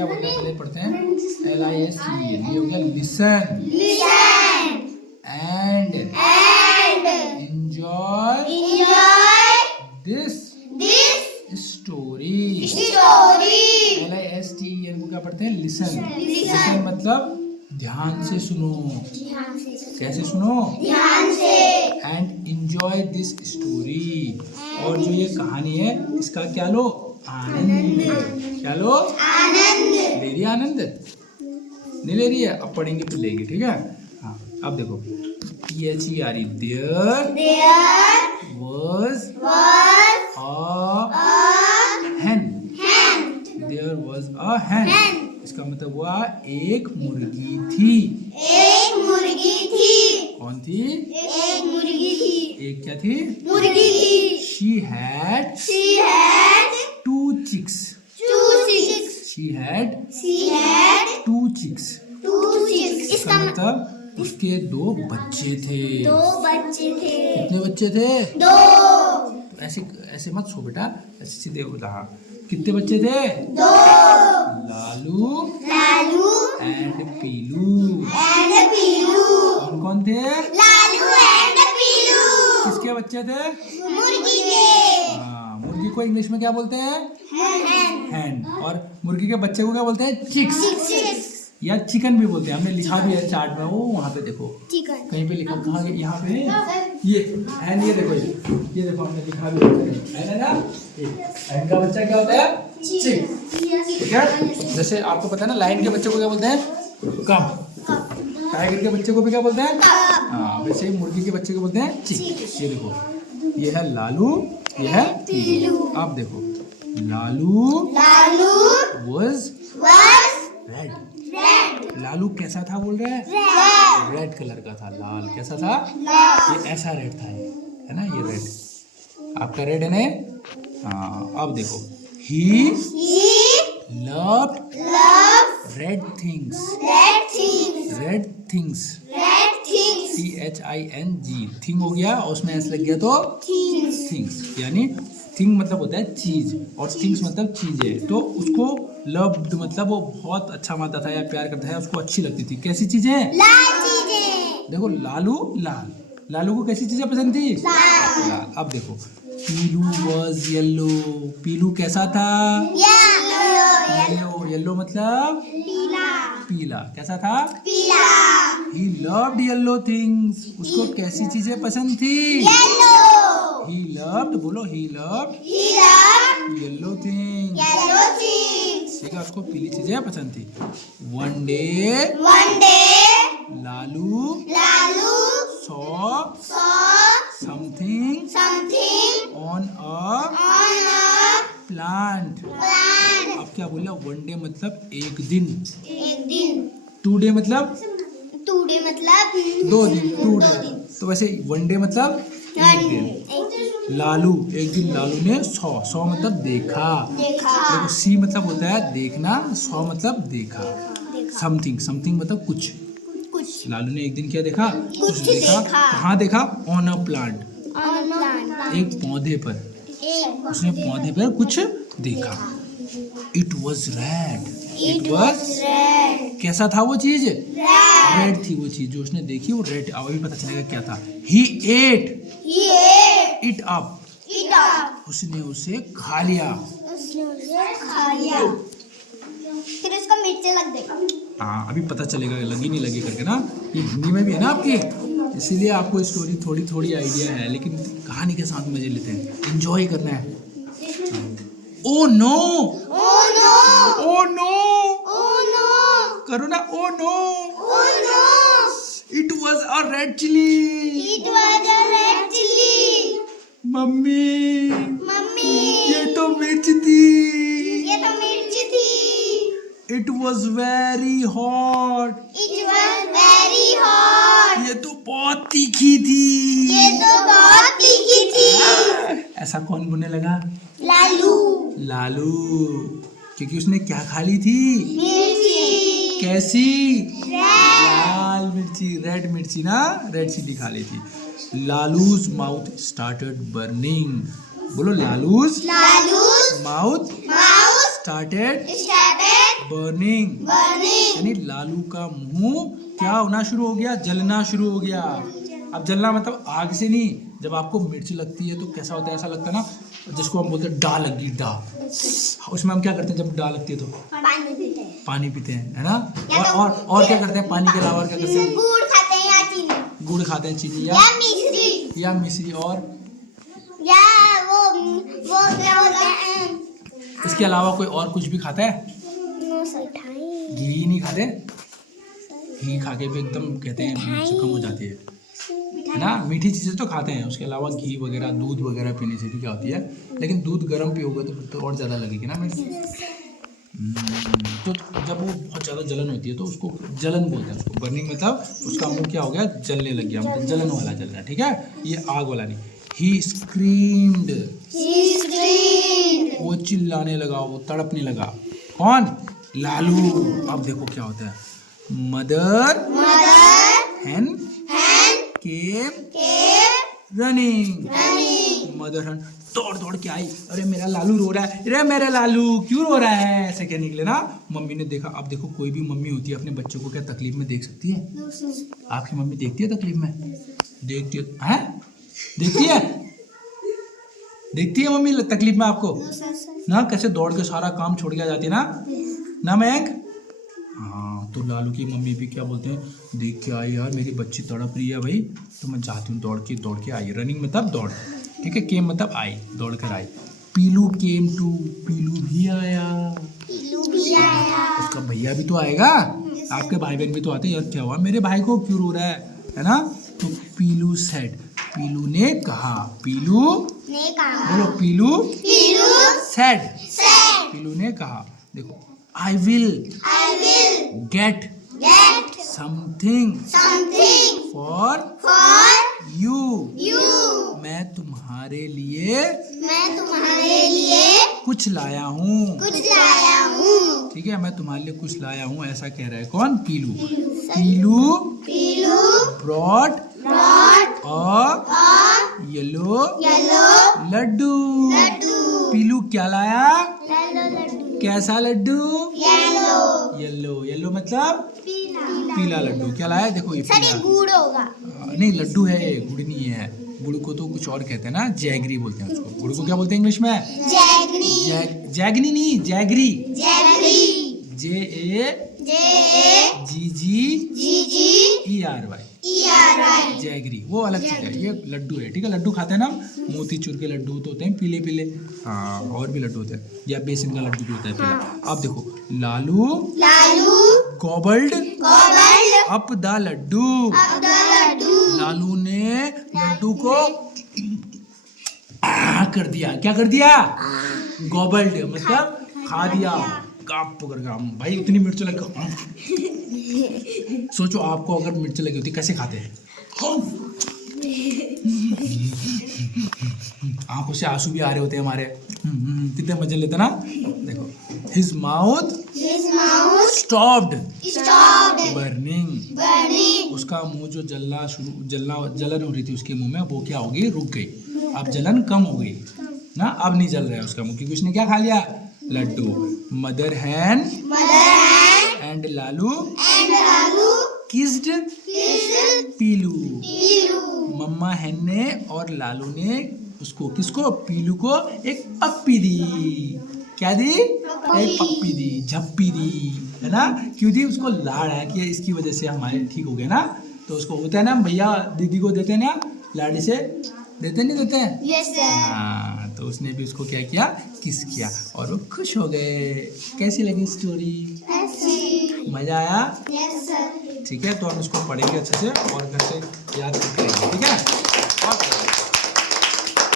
क्या बोलते हैं पहले पढ़ते हैं LISTEN। ये हो गया listen and enjoy this story। LISTEN को क्या पढ़ते हैं लिसन। लिसन मतलब ध्यान से सुनो। कैसे सुनो? ध्यान से। And enjoy this story. और जो ये कहानी है इसका क्या लो? आनंद। क्या लो? आनंद। ले रही है आनंद? नहीं ले रही है? अब पढ़ेंगे फिर लेगी, ठीक है? हाँ अब देखो THERE there was a hen। There was a hen। इसका मतलब हुआ एक मुर्गी थी। कौन थी? एक क्या थी? मुर्गी थी। She had two chicks। She had two chicks। इसका मतलब उसके दो बच्चे थे। कितने बच्चे थे? दो। ऐसे ऐसे मत सो बेटा, ऐसे सीधे रहा। कितने बच्चे थे? दो। लालू एंड पीलू। कौन कौन थे? किसके बच्चे थे? मुर्गी के। हाँ, मुर्गी को इंग्लिश में क्या बोलते हैं? हैन। और मुर्गी के बच्चे को क्या बोलते हैं? चिक्स या चिकन भी बोलते हैं। हमने लिखा भी है चार्ट में, वो वहाँ पे देखो कहीं पे लिखा। कहाँ? यहाँ पे ये हैन। ये देखो, ये देखो हमने लिखा भी है ना। हैन का बच्चा क्या होता है? चिक। ठीक है? जैसे आपको पता है ना, लायन के बच्चे को क्या बोलते हैं? कम। टाइगर के बच्चे को भी क्या बोलते हैं? हाँ, वैसे ही मुर्गी के बच्चे को बोलते हैं चिक। ये देखो, ये है लालू, ये है पीलू। अब देखो लालू was रेड। लालू कैसा था बोल रहे हैं? रेड कलर का था। लाल कैसा था? ये ऐसा रेड था, है ना? ये रेड आपका रेड है ना? हाँ अब देखो he loved red things। THING। Thing हो गया और उसमें ऐसा लग गया तो थिंग्स। यानी थिंग मतलब होता है चीज और थिंग्स मतलब चीजें। तो उसको लव्ड मतलब वो बहुत अच्छा मानता था या प्यार करता था, उसको अच्छी लगती थी। कैसी चीजें? लाल चीजें। देखो लालू को कैसी चीजें पसंद थी? लाल। अब देखो पीलू वाज येलो। पीलू कैसा था? येलो मतलब पीला। कैसा था? पीला। He loved yellow things। उसको कैसी चीजें पसंद थी? He loved yellow things। ठीक है, उसको पीली चीजें पसंद थी। One day Lalu saw something on a plant। अब क्या बोला? वन डे मतलब एक दिन। टू डे मतलब दो दिन। तो वैसे वन डे मतलब एक दिन। लालू एक दिन लालू ने सौ मतलब देखा। देखो सी मतलब होता है देखना, सौ मतलब देखा। समथिंग मतलब कुछ। लालू ने एक दिन क्या देखा? कुछ देखा। कहाँ देखा? On a plant. एक पौधे पर। उसने पौधे पर कुछ देखा। It was red. कैसा था वो चीज? रेड थी वो चीज जो उसने देखी, वो रेड। अब अभी पता चलेगा क्या था। He ate it up। उसने उसे खा लिया। फिर उसको मिर्ची लग गई। हाँ अभी पता चलेगा लगी नहीं लगी करके ना। ये हिंदी में भी है ना आपकी, इसीलिए आपको स्टोरी थोड़ी आइडिया है, लेकिन कहानी के साथ मजे लेते हैं, एंजॉय करना है। ओ नो करो ना। Oh no it was a red chilli. मम्मी ये तो मिर्च थी। It was very hot. ये तो बहुत तीखी थी। ऐसा कौन बोलने लगा? लालू क्योंकि उसने क्या खा ली थी? कैसी? लाल मिर्ची, रेड मिर्ची ना, रेड चिली खा ली थी। Lalu's mouth started burning. बोलो Lalu's mouth started started burning, burning. यानी लालू का मुंह क्या होना शुरू हो गया, जलना शुरू हो गया। अब जलना मतलब आग से नहीं, जब आपको मिर्च लगती है तो कैसा होता है, ऐसा लगता है ना, जिसको हम बोलते हैं डा लगी डा, उसमें हम क्या करते हैं जब डा लगती है तो पानी पीते हैं, पानी पीते हैं, है ना। और क्या करते हैं, पानी के अलावा और क्या करते हैं, गुड़ खाते हैं या चीनी गुड़ खाते हैं, चीनी या मिश्री या मिश्री, और या वो क्या बोलते हैं, इसके अलावा कोई और कुछ भी खाता है, घी नहीं खाते, घी खा के भी एकदम कहते हैं मिर्च कम हो जाती है ना। मीठी चीज़ें तो खाते हैं, उसके अलावा घी वगैरह दूध वगैरह पीने से भी क्या होती है, लेकिन दूध गर्म पियोगे तो फिर तो और ज़्यादा लगेगी ना मिर्च। तो जब वो बहुत ज़्यादा जलन होती है तो उसको जलन बोलते हैं, उसको बर्निंग मतलब उसका मुंह क्या हो गया, जलने लग गया, मतलब जलन वाला जल रहा है, ठीक है, ये आग वाला नहीं। ही स्क्रीम्ड, वो चिल्लाने लगा, वो तड़पने लगा। कौन, लालू। अब देखो क्या होता है, मदर हैन केम रनिंग, मदर हैन दौड़ दौड़ के आई, अरे मेरा लालू रो रहा है, अरे मेरा लालू क्यों रो रहा है, ऐसे कहने के लिए ना। मम्मी ने देखा, अब देखो कोई भी मम्मी होती है अपने बच्चों को क्या तकलीफ में देख सकती है, आपकी मम्मी देखती है तकलीफ में, देखती है, देखती है मम्मी तकलीफ में आपको ना, कैसे दौड़ के सारा काम छोड़ के आ जाती है ना महक। हाँ, तो लालू की मम्मी भी क्या बोलते हैं, देख के आई यार मेरी बच्ची तड़प रही है भाई, तो मैं जाती हूँ, दौड़ के आई, रनिंग मतलब दौड़, ठीक है, केम मतलब आई, दौड़ कर आई। पीलू केम टू, पीलू भी आया, उसका भैया भी तो आएगा, आपके भाई बहन भी तो आते हैं, यार क्या हुआ मेरे भाई को क्यों रो रहा है ना। तो पीलू सेड, पीलू ने कहा, पीलू ने कहा, बोलो, पीलू सेड, पीलू ने कहा, देखो, I will get something for you, मैं तुम्हारे लिए कुछ लाया हूँ, ठीक है, मैं तुम्हारे लिए कुछ लाया हूँ, ऐसा कह रहा है कौन, पीलू। पीलू ब्रॉट अ येलो लड्डू, पीलू क्या लाया, कैसा लड्डू, येलो मतलब पीला लड्डू, क्या लाया, देखो ये पीला, गुड़ होगा, नहीं लड्डू है ये, गुड़ नहीं है, गुड़ को तो कुछ और कहते हैं ना, जैगरी बोलते हैं उसको, गुड़ को क्या बोलते हैं इंग्लिश में, जैगनी नहीं, जैगरी, JAGGERY, जैगरी, वो अलग चीज है, ये लड्डू है, ठीक है, लड्डू खाते हैं ना, मोती चूर के लड्डू तो होते हैं पीले पीले, हाँ, और भी लड्डू होते हैं, या बेसन का लड्डू भी होता है पीला। अब देखो, Lalu gobbled up the laddu, Lalu ने लड्डू को कर दिया, क्या कर दिया, गॉबल्ड मतलब खा दिया, काप पकड़ के, भाई इतनी मिर्च लगी, सोचो आपको अगर मिर्च लगी होती कैसे खाते हैं, आंखों से आंसू भी आ रहे होते हैं हमारे, कितने मजे लेते ना। देखो, हिज माउथ स्टॉप्ड बर्निंग, उसका मुंह जो जलन हो रही थी उसके मुंह में, वो क्या हो गई, रुक गई, अब जलन कम हो गई ना, अब नहीं जल रहा है उसका मुंह, क्योंकि उसने क्या खा लिया, laddoo. Mother hen and Lalu kissed Pilu, mamma hen ने और लालू ने उसको, किसको, पीलू को एक पप्पी दी, क्या दी, एक पप्पी दी, झप्पी दी, है ना, क्यों दी, उसको लाड़ है कि इसकी वजह से हमारे ठीक हो गए ना, तो उसको होता है ना, भैया दीदी को देते हैं ना लाड़ी से, देते नहीं देते हैं, यस सर, हाँ, तो उसने भी उसको क्या किया, किस किया, और वो खुश हो गए। कैसी लगी स्टोरी, मजा आया, यस सर, ठीक है, तो हम इसको पढ़ेंगे अच्छे से और घर से याद करके, ठीक है।